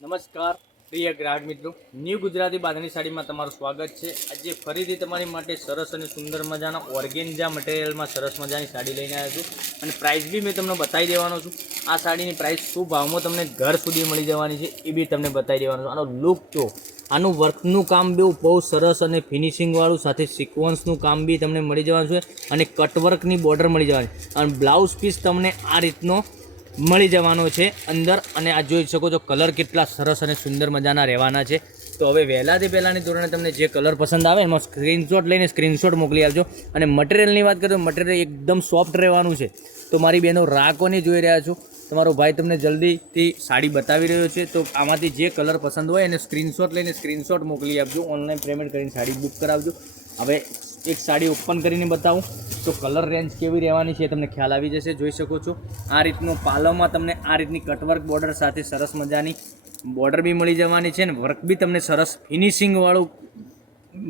નમસ્કાર પ્રિય ગ્રાહક મિત્રો, ન્યૂ ગુજરાતી બાંધણી સાડીમાં તમારું સ્વાગત છે। આજે ફરીથી તમારી માટે સરસ અને સુંદર મજાના ઓર્ગેન્ઝા મટીરિયલમાં સરસ મજાની સાડી લઈને આવ્યો છું અને પ્રાઇસ બી મેં તમને બતાવી દેવાનો છું। આ સાડીની પ્રાઇસ શું ભાવમાં તમને ઘર સુધી મળી જવાની છે એ બી તમને બતાવી દેવાનો છું। આનો લુક તો આનું વર્કનું કામ બહુ સરસ અને ફિનિશિંગવાળું સાથે સિક્વન્સનું કામ બી તમને મળી જવાનું છે અને કટવર્કની બોર્ડર મળી જવાની અને બ્લાઉઝ પીસ તમને આ રીતનો મળી જવાનો છે અંદર। અને આ જોઈ શકો છો કલર કેટલા સરસ અને સુંદર મજાના રહેવાના છે। તો હવે વહેલાથી પહેલાંની ધોરણે તમને જે કલર પસંદ આવે એમાં સ્ક્રીનશોટ લઈને સ્ક્રીનશોટ મોકલી આપજો। અને મટીરિયલની વાત કરીએ તો મટીરિયલ એકદમ સોફ્ટ રહેવાનું છે। તો મારી બહેનો રાહ કોની જોઈ રહ્યા છો, તમારો ભાઈ તમને જલ્દીથી સાડી બતાવી રહ્યો છે। તો આમાંથી જે કલર પસંદ હોય એને સ્ક્રીનશોટ લઈને સ્ક્રીનશોટ મોકલી આપજો, ઓનલાઈન પેમેન્ટ કરીને સાડી બુક કરાવજો। હવે એક સાડી ઓપન કરીને બતાવું તો કલર રેન્જ કેવી રહેવાની છે તમને ખ્યાલ આવી જશે। જોઈ શકો છો આ રીતનું પાલવમાં તમને આ રીતની કટવર્ક બોર્ડર સાથે સરસ મજાની બોર્ડર બી મળી જવાની છે ને વર્ક બી તમને સરસ ફિનિશિંગવાળું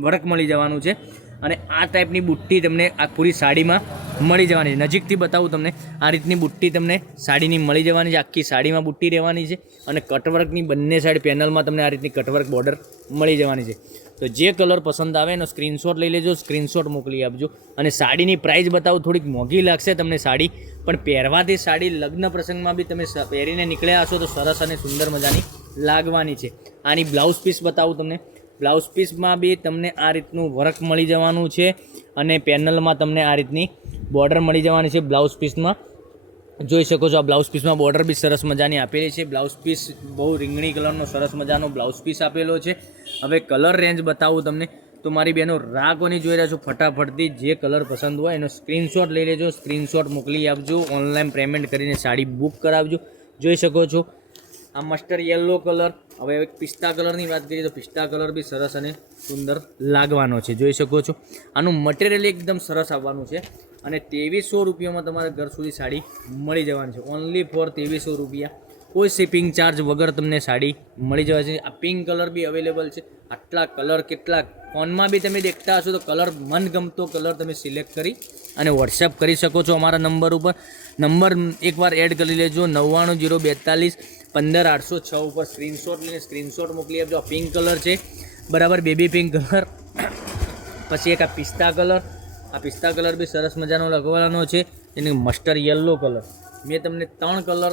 વર્ક મળી જવાનું છે। અને આ ટાઈપની બુટ્ટી તમને આ પૂરી સાડીમાં મળી જવાની છે। નજીકથી બતાવું તમને, આ રીતની બુટ્ટી તમને સાડીની મળી જવાની છે, આખી સાડીમાં બુટ્ટી રહેવાની છે અને કટવર્કની બંને સાઈડ પેનલમાં તમને આ રીતની કટવર્ક બોર્ડર મળી જવાની છે। તો જે કલર પસંદ આવે એનો સ્ક્રીનશોટ લઈ લેજો, સ્ક્રીનશોટ મોકલી આપજો। અને સાડીની પ્રાઇસ બતાવું, થોડીક મોંઘી લાગશે તમને સાડી, પણ પહેરવાથી સાડી લગ્ન પ્રસંગમાં બી તમે પહેરીને નીકળ્યા હશો તો સરસ અને સુંદર મજાની લાગવાની છે। આની બ્લાઉઝ પીસ બતાવું તમને, બ્લાઉઝ પીસમાં બી તમને આ રીતનું વર્ક મળી જવાનું છે અને પેનલમાં તમને આ રીતની બોર્ડર મળી જવાની છે। બ્લાઉઝ પીસમાં જોઈ શકો છો આ બ્લાઉઝ પીસમાં બોર્ડર બી સરસ મજાની આપેલી છે। બ્લાઉઝ પીસ બહુ રીંગણી કલરનો સરસ મજાનો બ્લાઉઝ પીસ આપેલો છે। હવે કલર રેન્જ બતાવું તમને તો મારી બહેનો રાહ કોની જોઈ રહ્યા છો, ફટાફટથી જે કલર પસંદ હોય એનો સ્ક્રીનશોટ લઈ લેજો, સ્ક્રીનશોટ મોકલી આપજો, ઓનલાઈન પેમેન્ટ કરીને સાડી બુક કરાવજો। જોઈ શકો છો આ મસ્ટર્ડ યલો કલર। હવે એક પિસ્તા કલરની વાત કરીએ તો પિસ્તા કલર બી સરસ અને સુંદર લાગવાનો છે। જોઈ શકો છો આનું મટીરિયલ એકદમ સરસ આવવાનું છે અને 2300 રૂપિયામાં તમારા ઘર સુધી સાડી મળી જવાની છે। ઓનલી ફોર 2300 રૂપિયા, કોઈ શિપિંગ ચાર્જ વગર તમને સાડી મળી જવા છે। આ પિંક કલર બી અવેલેબલ છે। આટલા કલર કેટલા ફોનમાં બી તમે દેખતા હશો તો કલર મનગમતો કલર તમે સિલેક્ટ કરી અને વોટ્સએપ કરી શકો છો અમારા નંબર ઉપર। નંબર એકવાર એડ કરી લેજો, 990242 15806 ઉપર સ્ક્રીનશોટ લઈને સ્ક્રીનશોટ મોકલી આપજો। આ પિંક કલર છે બરાબર, બેબી પિંક કલર। પછી એક આ પિસ્તા કલર, આ પિસ્તા કલર બી સરસ મજાનો લગવાનો છે। એની મસ્ટર્ડ યલો કલર, મેં તમને 3 કલર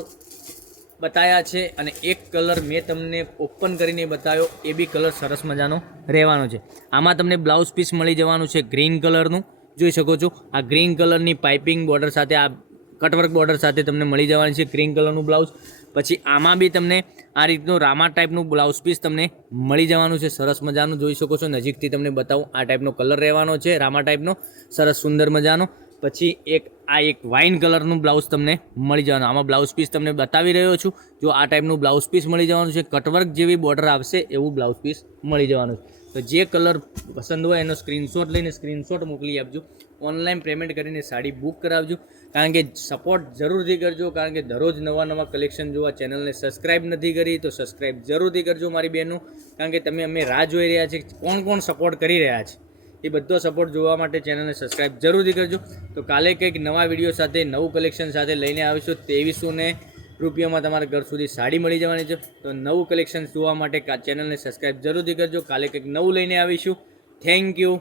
બતાવ્યા છે અને એક કલર મેં તમને ઓપન કરીને બતાવ્યો, એ બી કલર સરસ મજાનો રહેવાનો છે। આમાં તમને બ્લાઉઝ પીસ મળી જવાનું છે ગ્રીન કલરનું। જોઈ શકો છો આ ગ્રીન કલરની પાઇપિંગ બોર્ડર સાથે આ કટવર્ક બોર્ડર સાથે તમને મળી જવાની છે ગ્રીન કલરનું બ્લાઉઝ। પછી આમાં બી તમને આ રીતનું રામા ટાઈપનું બ્લાઉઝ પીસ તમને મળી જવાનું છે સરસ મજાનું। જોઈ શકો છો નજીકથી તમને બતાવું, આ ટાઈપનો કલર રહેવાનો છે રામા ટાઈપનો સરસ સુંદર મજાનો। પછી એક વાઇન કલરનું બ્લાઉઝ તમને મળી જવાનું, આમાં બ્લાઉઝ પીસ તમને બતાવી રહ્યો છું। જો આ ટાઈપનું બ્લાઉઝ પીસ મળી જવાનું છે, કટવર્ક જેવી બોર્ડર આવશે એવું બ્લાઉઝ પીસ મળી જવાનું છે। તો જે કલર પસંદ હોય એનો સ્ક્રીનશોટ લઈને સ્ક્રીનશોટ મોકલી આપજો, ઓનલાઈન પેમેન્ટ કરીને સાડી બુક કરાવજો। કારણ કે સપોર્ટ જરૂરથી કરજો, કારણ કે દરરોજ નવા કલેક્શન જોવા ચેનલને સબસ્ક્રાઈબ નથી કરી તો સબસ્ક્રાઈબ જરૂરથી કરજો મારી બહેનો। કારણ કે અમે રાહ જોઈ રહ્યા છીએ કોણ સપોર્ટ કરી રહ્યા છે, એ બધો સપોર્ટ જોવા માટે ચેનલને સબસ્ક્રાઈબ જરૂરથી કરજો। તો કાલે કંઈક નવા વિડીયો સાથે નવું કલેક્શન સાથે લઈને આવીશું। 2300 રૂપિયામાં તમારા ઘર સુધી સાડી મળી જવાની છે। તો નવું કલેક્શન જોવા માટે ચેનલને સબસ્ક્રાઈબ જરૂરથી કરજો, કાલે કંઈક નવું લઈને આવીશું। Thank you.